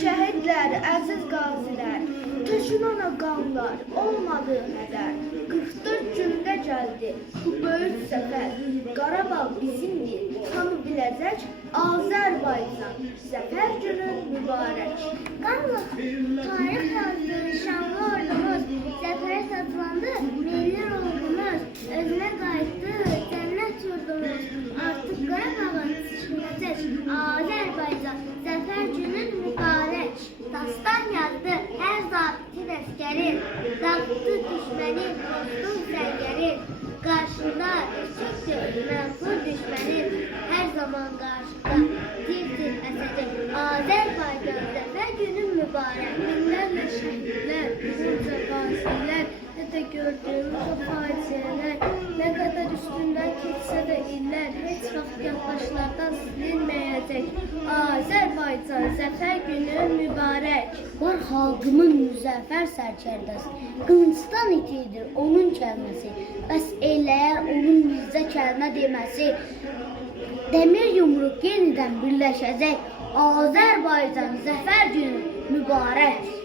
şəhidlər, əziz qazilər, tökülen o qanlar, olmadığı qədər. 44 gündə gəldi bu böyük zəfər. Qarabağ bizimdir, hamı biləcək, Azərbaycan, zəfər günün mübarək. Qanlı tarix yazdı, şanlı ordumuz, zəfərə satılandı, milli ruhumuz, özünə qayıtdı, cənnət yurdumuz. Artıq Qarabağın çıxılacaq, Azərbaycan, zəfər günün mübarək. Dastan yazdı hər zabitin əskəri, dağıtdı düşmənin, dostun zəngəri. Qarşında eşikdir mənfur düşmənin, hər zaman qarşıda tir-tir əsəcək. Azərbaycan, zəfər günün mübarək. Minlərlə şəhidlər, bunca qazilər, nə də gördüyümüz o faciələr, nə qədər üstündən keçsə də illər, heç vaxt yaddaşlardan silinməyəcək. Azərbaycan, zəfər günün mübarək. Var xalqımın müzəffər sərkərdəsi, qılıncdan itidir onun kəlməsi, bəs eləyər onun bizdə kəlmə deməsi. Demir yumruq yenidən birləşəcək, Azərbaycan, zəfər günü mübarək.